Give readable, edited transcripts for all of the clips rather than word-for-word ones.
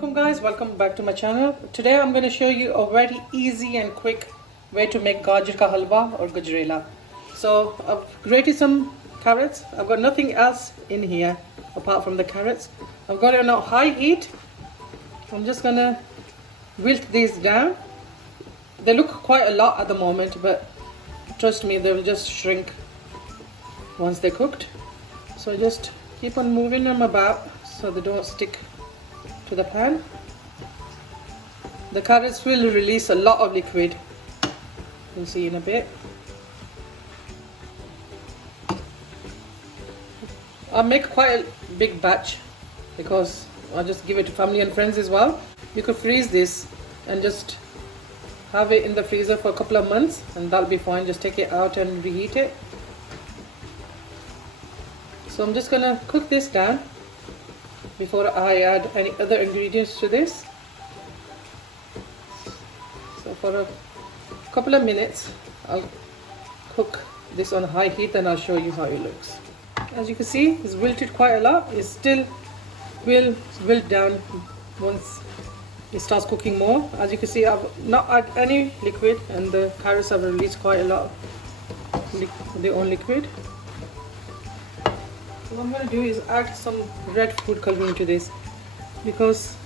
Assalamualaikum guys, welcome back to my channel. Today I'm going to show you a very easy and quick way to make Gajar ka halwa or Gajrela. So I've grated some carrots. I've got nothing else in here apart from the carrots. I've got it on a high heat. I'm just going to wilt these down. They look quite a lot at the moment, but trust me, they will just shrink once they're cooked. So just keep on moving them about so they don't stick to the pan. The carrots will release a lot of liquid. You'll see in a bit. I'll make quite a big batch because I'll just give it to family and friends as well. You could freeze this and just have it in the freezer for a couple of months and that'll be fine. Just take it out and reheat it. So I'm just gonna cook this down before I add any other ingredients to this. So for a couple of minutes I'll cook this on high heat and I'll show you how it looks. As you can see, it's wilted quite a lot. It still will wilt down once it starts cooking more. As you can see, I've not added any liquid and the carrots have released quite a lot of their own liquid. What I'm going to do is add some red food coloring to this because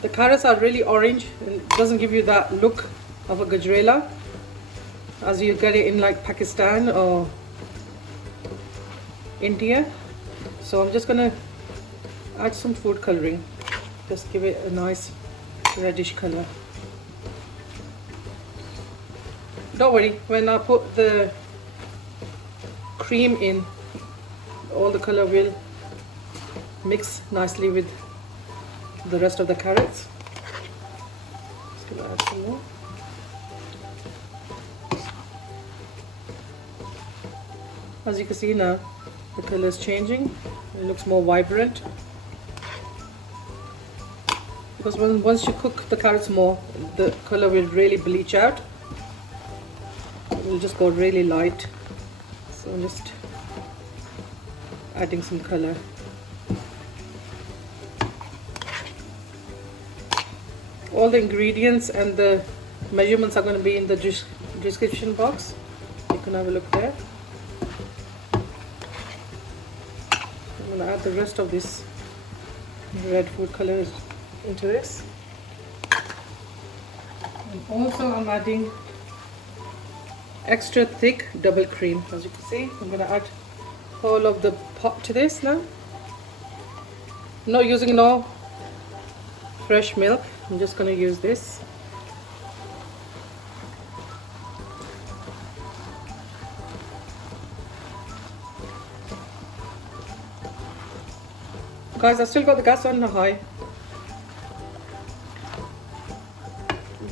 the carrots are really orange and it doesn't give you that look of a Gajrela as you get it in like Pakistan or India. So I'm just going to add some food coloring, just give it a nice reddish color. Don't worry, when I put the cream in, all the color will mix nicely with the rest of the carrots. Just gonna add some more. As you can see now, the color is changing. It looks more vibrant because once you cook the carrots more, the color will really bleach out. It will just go really light. So I'm just adding some color. All the ingredients and the measurements are going to be in the description box. You can have a look there. I'm going to add the rest of this red food color into this. And also I'm adding extra thick double cream. As you can see, I'm going to add all of the pot to this now. I'm not using no fresh milk. I'm just going to use this. Guys, I've still got the gas on high.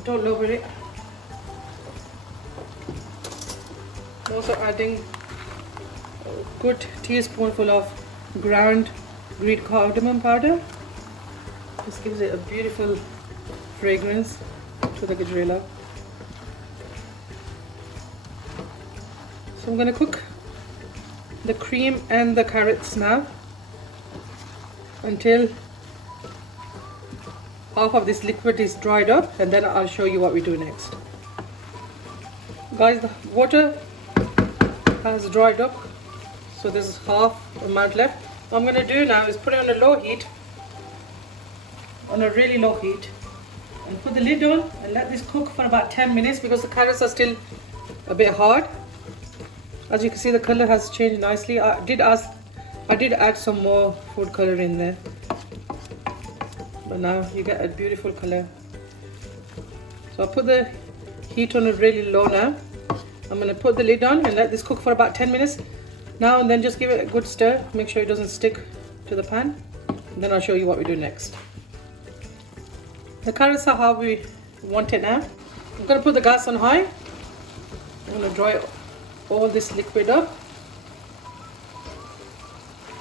Don't lower it. I'm also adding a good teaspoonful of ground green cardamom powder. This gives it a beautiful fragrance to the Gajrela. So I'm going to cook the cream and the carrots now until half of this liquid is dried up, and then I'll show you what we do next. Guys, the water has dried up, so there's half amount left. What I'm going to do now is put it on a low heat, on a really low heat, and put the lid on and let this cook for about 10 minutes because the carrots are still a bit hard. As you can see, the color has changed nicely. I did add some more food color in there, but now you get a beautiful color. So I'll put the heat on a really low now. I'm going to put the lid on and let this cook for about 10 minutes. Now and then just give it a good stir, make sure it doesn't stick to the pan, and then I'll show you what we do next. The carrots are how we want it now. I'm going to put the gas on high. I'm going to dry all this liquid up.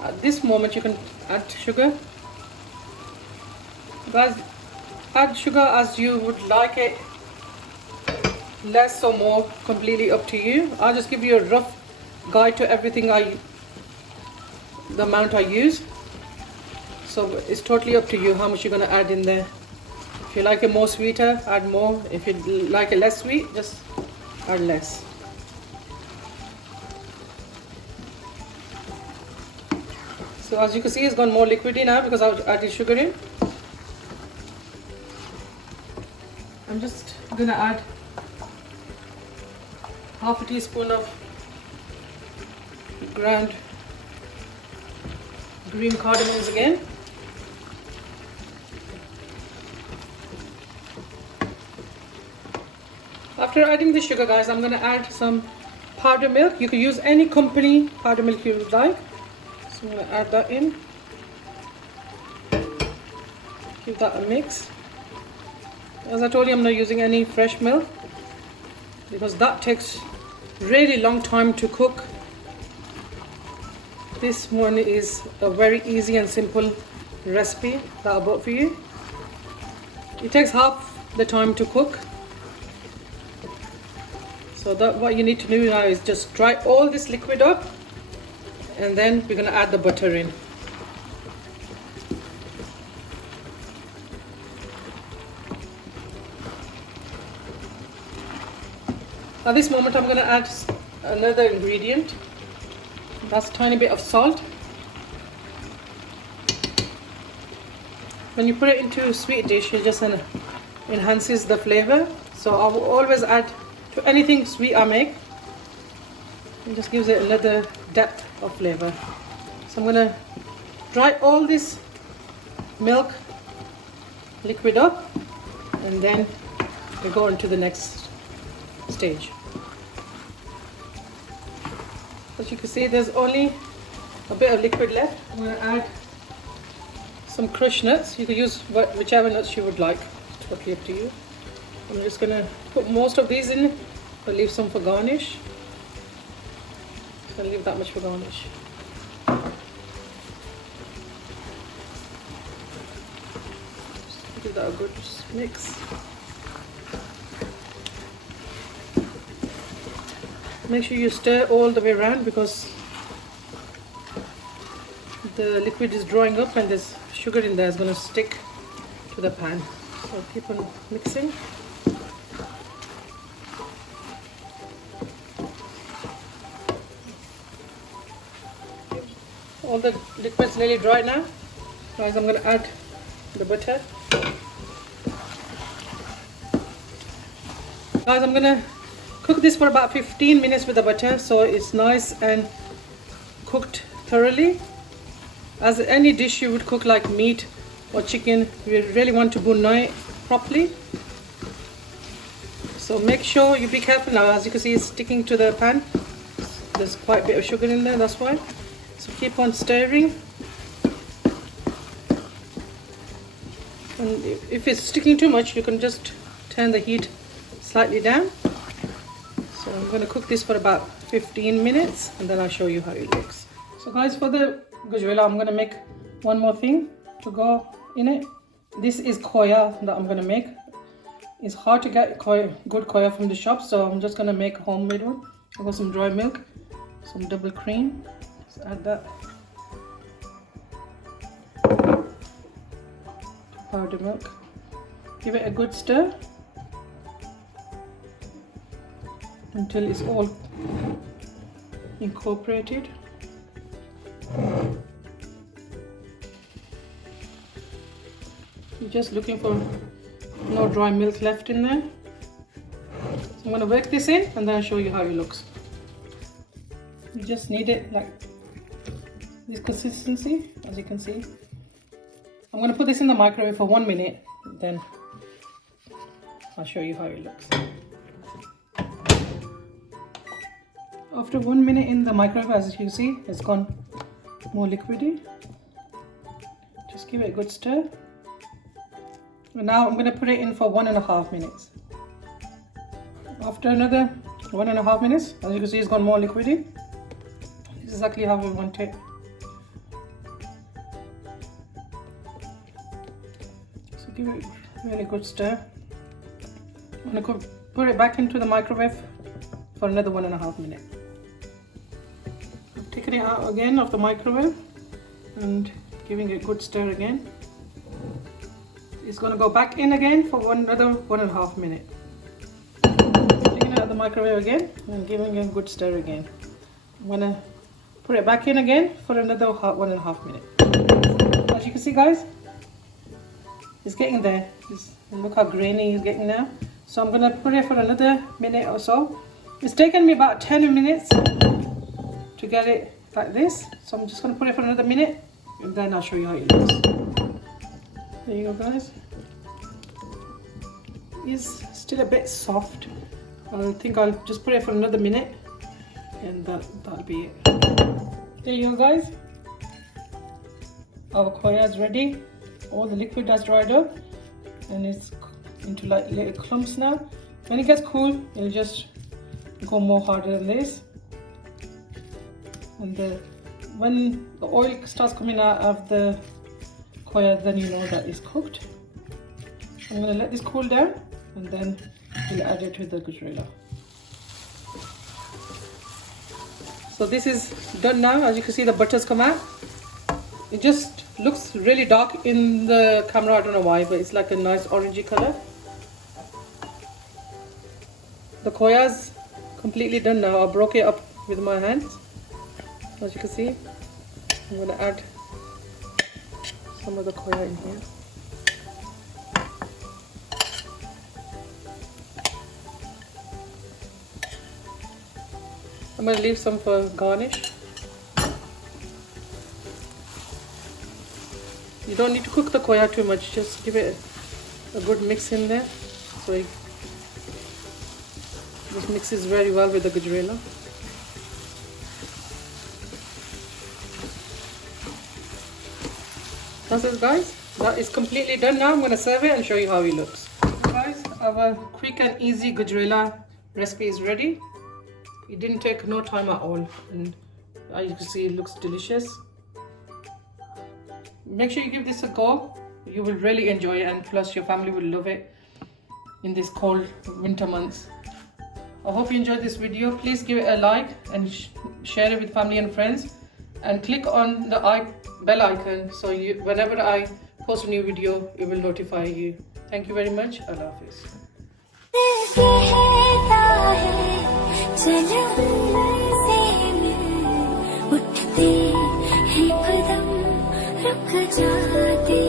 At this moment you can add sugar. Guys, add sugar as you would like it, less or more, completely up to you. I'll just give you a rough guide to everything the amount I use. So it's totally up to you how much you're going to add in there. If you like it more sweeter, add more. If you like it less sweet, just add less. So as you can see, it's gone more liquidy now because I've added sugar in. I'm just going to add half a teaspoon of ground green cardamoms again. After adding the sugar, guys, I'm going to add some powdered milk. You can use any company powdered milk you would like. So I'm going to add that in. Give that a mix. As I told you, I'm not using any fresh milk because that takes really long time to cook. This one is a very easy and simple recipe that I bought for you. It takes half the time to cook. So that what you need to do now is just dry all this liquid up, and then we're going to add the butter in. At this moment I'm going to add another ingredient. That's a tiny bit of salt. When you put it into a sweet dish, it just enhances the flavor. So I will always add to anything sweet I make. It just gives it another depth of flavor. So I'm going to dry all this milk liquid up, and then we go on to the next stage. As you can see, there's only a bit of liquid left. I'm going to add some crushed nuts. You can use whichever nuts you would like. It's totally up to you. I'm just going to put most of these in, but leave some for garnish. So I'll leave that much for garnish. Just give that a good mix. Make sure you stir all the way around because the liquid is drawing up and there's sugar in there is going to stick to the pan. So keep on mixing. All the liquid's nearly dry now. Guys, I'm going to add the butter. Guys, I'm going to cook this for about 15 minutes with the butter so it's nice and cooked thoroughly. As any dish you would cook like meat or chicken, we really want to brown it properly. So make sure you be careful now. As you can see, it's sticking to the pan. There's quite a bit of sugar in there, that's why. So keep on stirring. And if it's sticking too much, you can just turn the heat slightly down. So I'm going to cook this for about 15 minutes and then I'll show you how it looks. So guys, for the Gajrela, I'm going to make one more thing to go in it. This is Khoya that I'm going to make. It's hard to get good Khoya from the shop, so I'm just going to make a homemade one. I've got some dry milk, some double cream. Let's add that. Powdered milk. Give it a good stir until it's all incorporated. You're just looking for no dry milk left in there. So I'm going to work this in and then I'll show you how it looks. You just need it like this consistency, as you can see. I'm going to put this in the microwave for 1 minute, then I'll show you how it looks. After 1 minute in the microwave, as you can see, it's gone more liquidy. Just give it a good stir. And now I'm going to put it in for 1.5 minutes. After another 1.5 minutes, as you can see, it's gone more liquidy. This is exactly how we want it. So give it a really good stir. I'm going to put it back into the microwave for another 1.5 minutes. I'm taking it out again of the microwave and giving it a good stir again. It's going to go back in again for another 1.5 minutes. Taking it out of the microwave again and giving it a good stir again. I'm going to put it back in again for another 1.5 minutes. As you can see, guys, it's getting there. Look how grainy it's getting now. So I'm going to put it for another minute or so. It's taken me about 10 minutes to get it like this. So I'm just going to put it for another minute and then I'll show you how it looks. There you go, guys. It's still a bit soft. I think I'll just put it for another minute and that'll be it. There you go, guys. Our khoya is ready. All the liquid has dried up and it's into like little clumps now. When it gets cool, it'll just go more harder than this. And when the oil starts coming out of the khoya, then you know that it's cooked. I'm going to let this cool down and then we'll add it to the gajrela. So this is done now. As you can see, the butter's come out. It just looks really dark in the camera, I don't know why, but it's like a nice orangey color. The khoya's completely done now. I broke it up with my hands. As you can see, I'm going to add some of the khoya in here. I'm going to leave some for garnish. You don't need to cook the khoya too much, just give it a good mix in there. So it just mixes very well with the gajrela. That's it, guys. That is completely done now. I'm going to serve it and show you how it looks. Guys, our quick and easy gajrela recipe is ready. It didn't take no time at all, and as you can see, it looks delicious. Make sure you give this a go. You will really enjoy it, and plus your family will love it in this cold winter months. I hope you enjoyed this video. Please give it a like and share it with family and friends, and click on the bell icon so whenever I post a new video, it will notify you. Thank you very much. Allah Hafiz. उठते हैं कदम रुक जाते